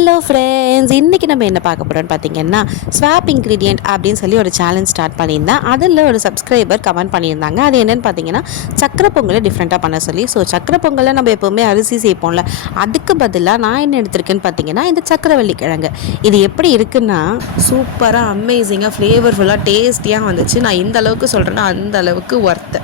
Hello friends, இன்றைக்கி நம்ம என்ன பார்க்க போகிறோம்னு பார்த்தீங்கன்னா ஸ்வாப் இன்க்ரீடியன்ட் அப்படின்னு சொல்லி ஒரு சேலஞ்ச் ஸ்டார்ட் பண்ணியிருந்தேன். அதில் ஒரு சப்ஸ்கிரைபர் கமெண்ட் பண்ணியிருந்தாங்க. அது என்னென்னு பார்த்தீங்கன்னா சக்கரை பொங்கலை டிஃப்ரெண்ட்டாக பண்ண சொல்லி. ஸோ சக்கரை பொங்கலை நம்ம எப்போவுமே அரிசி சேர்ப்போம்ல, அதுக்கு பதிலாக நான் என்ன எடுத்திருக்கேன்னு பார்த்தீங்கன்னா இந்த சக்கரவள்ளி கிழங்கு. இது எப்படி இருக்குன்னா சூப்பராக அமேசிங்காக ஃப்ளேவர்ஃபுல்லாக டேஸ்டியாக வந்துச்சு. நான் இந்த அளவுக்கு சொல்கிறேன்னா அந்த அளவுக்கு ஒர்த்து.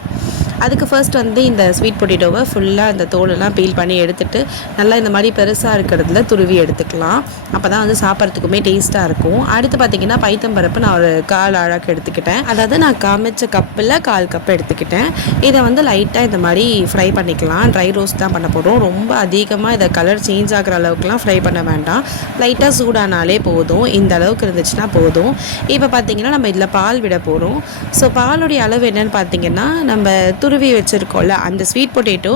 அதுக்கு ஃபர்ஸ்ட் வந்து இந்த ஸ்வீட் பொட்டேட்டோவை ஃபுல்லாக இந்த தோலெல்லாம் பீல் பண்ணி எடுத்துகிட்டு நல்லா இந்த மாதிரி பெருசாக இருக்கிறதுல துருவி எடுத்துக்கலாம். அப்போ தான் வந்து சாப்பிட்றதுக்குமே டேஸ்ட்டாக இருக்கும். அடுத்து பார்த்திங்கன்னா பைத்தம்பருப்பு நான் ஒரு 1/4 அழகு எடுத்துக்கிட்டேன். அதாவது நான் காமிச்ச கப்பில் 1/4 கப் எடுத்துக்கிட்டேன். இதை வந்து லைட்டாக இந்த மாதிரி ஃப்ரை பண்ணிக்கலாம். ட்ரை ரோஸ்ட் தான் பண்ண போகிறோம். ரொம்ப அதிகமாக இதை கலர் சேஞ்ச் ஆகிற அளவுக்குலாம் ஃப்ரை பண்ண வேண்டாம். லைட்டாக சூடானாலே போதும். இந்த அளவுக்கு இருந்துச்சுன்னா போதும். இப்போ பார்த்திங்கன்னா நம்ம இதில் பால் விட போகிறோம். ஸோ பாலுடைய அளவு என்னென்னு பார்த்திங்கன்னா நம்ம துருவி வச்சுருக்கோம்ல அந்த ஸ்வீட் பொட்டேட்டோ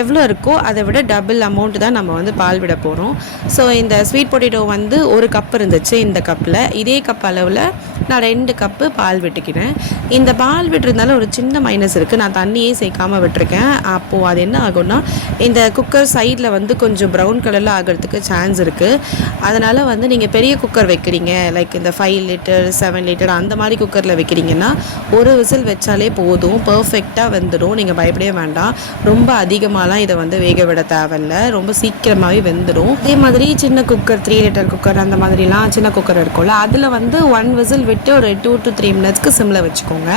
எவ்வளோ இருக்கோ அதை விட டபுள் அமௌண்ட் தான் நம்ம வந்து பால் விட போகிறோம். ஸோ இந்த ஸ்வீட் பொட்டேட்டோ வந்து 1 கப் இருந்துச்சு. இந்த கப்பில் இதே கப் அளவில் நான் 2 கப்பு பால் விட்டுக்கிறேன். இந்த பால் விட்டுருந்தாலும் ஒரு சின்ன மைனஸ் இருக்குது. நான் தண்ணியே சேர்க்காமல் விட்டுருக்கேன். அப்போது அது என்ன ஆகும்னா இந்த குக்கர் சைடில் வந்து கொஞ்சம் ப்ரௌன் கலரில் ஆகிறதுக்கு சான்ஸ் இருக்குது. அதனால் வந்து நீங்கள் பெரிய குக்கர் வைக்கிறீங்க, லைக் இந்த 5 லிட்டர் 7 லிட்டர் அந்த மாதிரி குக்கரில் வைக்கிறீங்கன்னா ஒரு விசில் வச்சாலே போதும், பர்ஃபெக்டாக வெந்துடும். நீங்கள் பயப்படவே வேண்டாம். ரொம்ப அதிகமாகலாம் இதை வந்து வேக விட தேவையில்ல, ரொம்ப சீக்கிரமாகவே வெந்துடும். அதே மாதிரி சின்ன குக்கர் 3 லிட்டர் குக்கர் அந்த மாதிரிலாம் சின்ன குக்கர் இருக்கும்ல, அதில் வந்து 1 விசில் விட்டு ஒரு 2 to 3 மினிட்ஸ்க்கு சிம்மில் வச்சுக்கோங்க.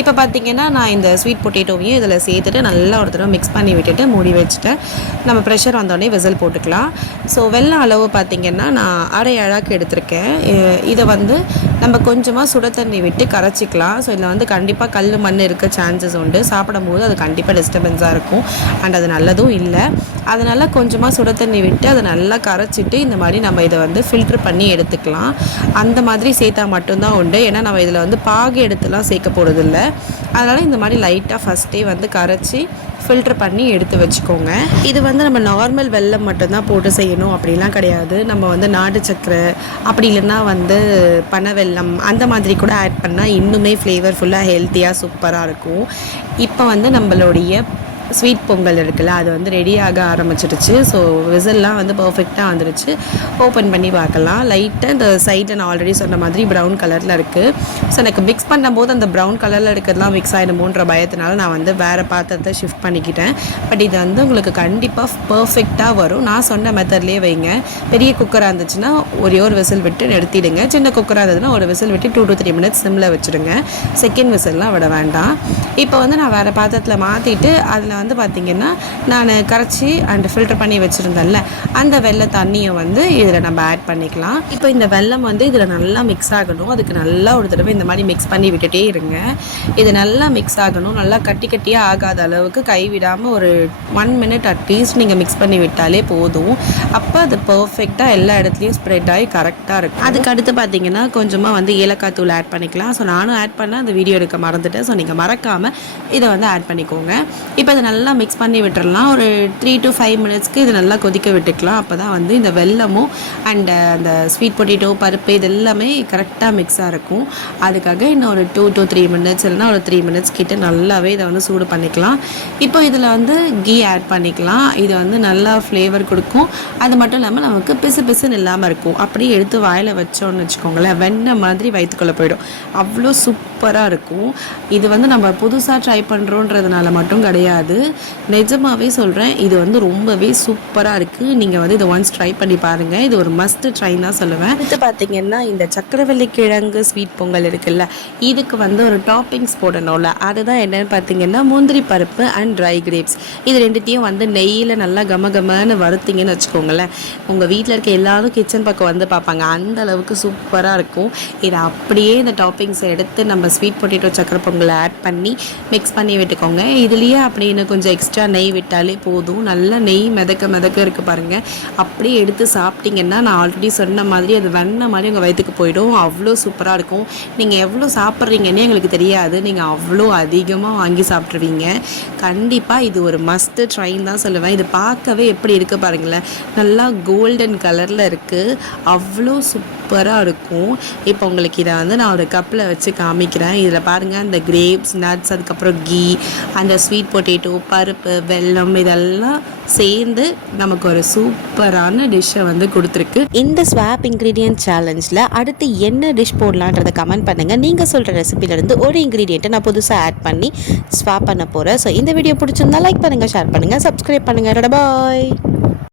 இப்போ பார்த்தீங்கன்னா நான் இந்த ஸ்வீட் பொட்டேட்டோவையும் இதில் சேர்த்துட்டு நல்லா ஒரு தடவை மிக்ஸ் பண்ணி விட்டுட்டு மூடி வச்சுட்டேன். நம்ம ப்ரெஷர் வந்தோடனே விசில் போட்டுக்கலாம். ஸோ வெல்லம் அளவு பார்த்திங்கன்னா நான் 1/2 அழகு எடுத்திருக்கேன். இதை வந்து நம்ம கொஞ்சமாக சுட தண்ணி விட்டு கரைச்சிக்கலாம். ஸோ இதில் வந்து கண்டிப்பாக கல் மண் இருக்க சான்சஸ் உண்டு. சாப்பிடும்போது அது கண்டிப்பாக டிஸ்டர்பன்ஸாக இருக்கும் அண்ட் அது நல்லதும் இல்லை. அதனால் கொஞ்சமாக சுட தண்ணி விட்டு அதை நல்லா கரைச்சிட்டு இந்த மாதிரி நம்ம இதை வந்து ஃபில்ட்ரு பண்ணி எடுத்துக்கலாம். அந்த மாதிரி சேர்த்தா மட்டும்தான் உண்டு. ஏன்னா நம்ம இதில் வந்து பாகு எடுத்துலாம் சேர்க்க போகிறதில்ல. அதனால் இந்த மாதிரி லைட்டாக ஃபஸ்ட்டே வந்து கரைச்சி ஃபில்ட்ரு பண்ணி எடுத்து வச்சுக்கோங்க. இது வந்து நம்ம நார்மல் வெல்லம் மட்டும்தான் போட்டு செய்யணும் அப்படிலாம் கிடையாது. நம்ம வந்து நாட்டு சக்கரை அப்படி இல்லைன்னா வந்து பனை வெல்லம் அந்த மாதிரி கூட ஆட் பண்ணால் இன்னுமே ஃப்ளேவர்ஃபுல்லாக ஹெல்த்தியாக சூப்பராக இருக்கும். இப்போ வந்து நம்மளுடைய ஸ்வீட் பொங்கல் இருக்குல்ல, அது வந்து ரெடியாக ஆரம்பிச்சிடுச்சு. ஸோ விசில்லாம் வந்து பர்ஃபெக்டாக வந்துடுச்சு. ஓப்பன் பண்ணி பார்க்கலாம். லைட்டாக இந்த சைடில் நான் ஆல்ரெடி சொன்ன மாதிரி ப்ரௌன் கலரில் இருக்குது. ஸோ எனக்கு மிக்ஸ் பண்ணும்போது அந்த ப்ரௌன் கலரில் இருக்கிறதுலாம் மிக்ஸ் ஆகிடுமோன்ற பயத்தினால நான் வந்து வேறு பாத்திரத்தை ஷிஃப்ட் பண்ணிக்கிட்டேன். பட் இது வந்து உங்களுக்கு கண்டிப்பாக பர்ஃபெக்டாக வரும். நான் சொன்ன மெத்தட்லேயே வைங்க. பெரிய குக்கராக இருந்துச்சுன்னா ஒரே ஒரு விசில் விட்டு நிறுத்திடுங்க. சின்ன குக்கராக இருந்ததுன்னா ஒரு விசில் விட்டு 2 to 3 மினிட்ஸ் சிம்மில் வச்சுடுங்க. செகண்ட் விசில்லாம் விட வேண்டாம். இப்போ வந்து நான் வேறு பாத்திரத்தில் மாற்றிட்டு அதில் வந்து பார்த்திங்கன்னா நான் கரைச்சி அண்ட் ஃபில்டர் பண்ணி வச்சுருந்தேன்ல அந்த வெள்ளை தண்ணியை வந்து இதில் நம்ம ஆட் பண்ணிக்கலாம். இப்போ இந்த வெல்லம் வந்து இதில் நல்லா மிக்ஸ் ஆகணும். அதுக்கு நல்லா ஒரு தடவை இந்த மாதிரி மிக்ஸ் பண்ணி விட்டுட்டே இருங்க. இது நல்லா மிக்ஸ் ஆகணும். நல்லா கட்டி கட்டியாக ஆகாத அளவுக்கு கைவிடாமல் ஒரு 1 மினிட் அட்லீஸ்ட் நீங்கள் மிக்ஸ் பண்ணி விட்டாலே போதும். அப்போ அது பர்ஃபெக்டாக எல்லா இடத்துலையும் ஸ்ப்ரெட் ஆகி கரெக்டாக இருக்கும். அதுக்கு அடுத்து பார்த்திங்கன்னா கொஞ்சமாக வந்து ஏலக்காய் தூள் ஆட் பண்ணிக்கலாம். ஸோ நானும் ஆட் பண்ண அந்த வீடியோ எடுக்க மறந்துட்டேன். ஸோ நீங்கள் மறக்காமல் இதை வந்து ஆட் பண்ணிக்கோங்க. இப்போ இதை நல்லா மிக்ஸ் பண்ணி விட்டுடலாம். ஒரு 3 to 5 மினிட்ஸ்க்கு இது நல்லா கொதிக்க விட்டுக்கலாம். அப்போ தான் வந்து இந்த வெல்லமும் அண்ட் அந்த ஸ்வீட் பொட்டேட்டோ பருப்பு இது எல்லாமே கரெக்டாக மிக்ஸாக இருக்கும். அதுக்காக இன்னும் ஒரு 2 to 3 மினிட்ஸ் இல்லைனா ஒரு 3 மினிட்ஸ் கிட்ட நல்லாவே இதை வந்து சூடு பண்ணிக்கலாம். இப்போ இதில் வந்து கீ ஆட் பண்ணிக்கலாம். இது வந்து நல்லா ஃப்ளேவர் கொடுக்கும். அது மட்டும் இல்லாமல் நமக்கு பிசு பிசுன்னு இல்லாமல் இருக்கும். அப்படியே எடுத்து வாயில் வச்சோன்னு வச்சுக்கோங்களேன், வெண்ணெய் மாதிரி வயிற்றுக்குள்ளே போயிடும். அவ்வளோ சூப்பராக இருக்கும். இது வந்து நம்ம புதுசாக ட்ரை பண்ணுறோன்றதுனால மட்டும் கிடையாது, நிஜமாகவே சொல்கிறேன். இது வந்து ரொம்பவே சூப்பராக இருக்குது. நீங்கள் வந்து இதை ஒன்ஸ் ட்ரை பண்ணி பாருங்கள். இது ஒரு மஸ்ட் ட்ரை தான் சொல்லுவேன். அடுத்து பார்த்திங்கன்னா இந்த சக்கரவள்ளி கிழங்கு ஸ்வீட் பொங்கல் இருக்குல்ல, இதுக்கு வந்து ஒரு டாப்பிங்ஸ் போடணும்ல, அதுதான் என்னென்னு பார்த்திங்கன்னா முந்திரி பருப்பு அண்ட் ட்ரை கிரேப்ஸ். இது ரெண்டுத்தையும் வந்து நெய்யில் நல்லா கமகமன்னு வறுத்திங்கன்னு வச்சுக்கோங்களேன், உங்கள் வீட்டில் இருக்க எல்லாரும் கிச்சன் பக்கம் வந்து பார்ப்பாங்க. அந்த அளவுக்கு சூப்பராக இருக்கும். இதை அப்படியே இந்த டாப்பிங்ஸை எடுத்து நம்ம ஸ்வீட் பொட்டேட்டோ சக்கரை பொங்கலை ஆட் பண்ணி மிக்ஸ் பண்ணி விட்டுக்கோங்க. இதுலேயே அப்படின்னு கொஞ்சம் எக்ஸ்ட்ரா நெய் விட்டாலே போதும். நல்லா நெய் மிதக்க இருக்குது பாருங்கள். அப்படியே எடுத்து சாப்பிட்டிங்கன்னா நான் ஆல்ரெடி சொன்ன மாதிரி அது வெண்ணெய் மாதிரி உங்கள் வயிற்றுக்கு போயிடும். அவ்வளோ சூப்பராக இருக்கும். நீங்கள் எவ்வளோ சாப்பிட்றீங்கன்னே எங்களுக்கு தெரியாது. நீங்கள் அவ்வளோ அதிகமாக வாங்கி சாப்பிட்ருவீங்க. கண்டிப்பாக இது ஒரு மஸ்ட் ட்ரைன்னு தான் சொல்லுவேன். இது பார்க்கவே எப்படி இருக்குது பாருங்களேன், நல்லா கோல்டன் கலரில் இருக்குது. அவ்வளோ சூப்பராக இருக்கும். இப்போ உங்களுக்கு இதை வந்து நான் ஒரு கப்பில் வச்சு காமிக்கிறேன். இதில் பாருங்கள், அந்த கிரேப்ஸ் நட்ஸ் அதுக்கப்புறம் கீ அந்த ஸ்வீட் பொட்டேட்டோ பருப்பு, வெல்லம் இதெல்லாம் சேர்ந்து நமக்கு ஒரு சூப்பரான டிஷ்ஷை வந்து கொடுத்துருக்கு. இந்த ஸ்வாப் இன்க்ரீடியன்ட் சேலஞ்சில் அடுத்து என்ன டிஷ் போடலான்றதை கமெண்ட் பண்ணுங்கள். நீங்கள் சொல்கிற ரெசிபிலேருந்து ஒரு இன்க்ரீடியண்ட்டை நான் புதுசாக ஆட் பண்ணி ஸ்வாப் பண்ண போகிறேன். ஸோ இந்த வீடியோ பிடிச்சிருந்தா லைக் பண்ணுங்கள், ஷேர் பண்ணுங்கள், சப்ஸ்கிரைப் பண்ணுங்கள். பாய்.